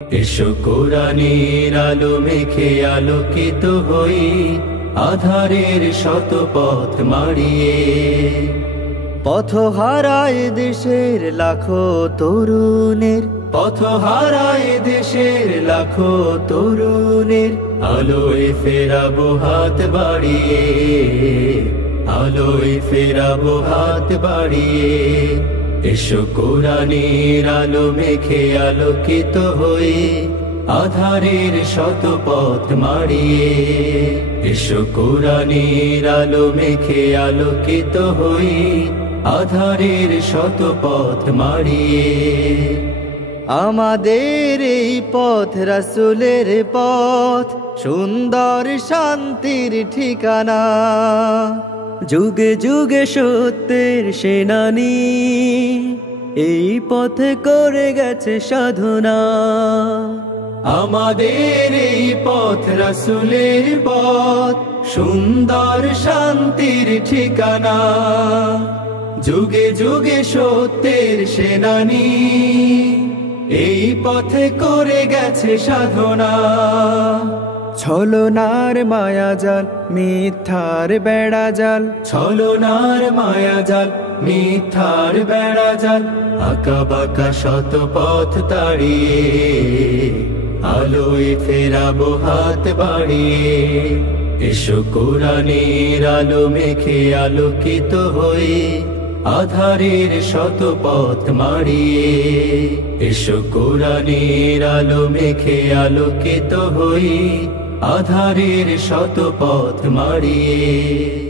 এসো কোরআনের আলো মেখে আলোকিত হই, আধারের শত পথ মাড়িয়ে। পথ হারায় দেশের লাখো তরুণের, পথ হারায় দেশের লাখো তরুণের, আলোয় ফেরাবো হাত বাড়িয়ে, আলোয় ফেরাবো হাত বাড়িয়ে। এসো কোরআনের আলো মেখে আলোকিত হই, আধারের শত পথ মাড়িয়ে। এসো কোরআনের আলো মেখে আলোকিত হই, আধারের শত পথ মাড়িয়ে। আমাদের এই পথ রাসূলের পথ, সুন্দর শান্তির ঠিকানা। যুগে যুগে সত্যের সেনানী, এই পথে করে গেছে সাধনা। আমাদের এই পথ রাসূলের পথ, সুন্দর শান্তির ঠিকানা। যুগে যুগে সত্যের সেনানী, এই পথে করে গেছে সাধনা। ছলনার মায়াজাল মিথ্যার বেড়াজাল, ছলনার মায়াজাল মিথ্যার বেড়াজাল, আঁকা বাঁকা শত পথ তাড়িয়ে, আলোয় ফেরাবো হাত বাড়িয়ে। এসো কোরআনের আলো মেখে আলোকিত হই, আধারের শত পথ মাড়িয়ে। এসো কোরআনের আলো মেখে আলোকিত হই, আধারের শত পথ মাড়িয়ে।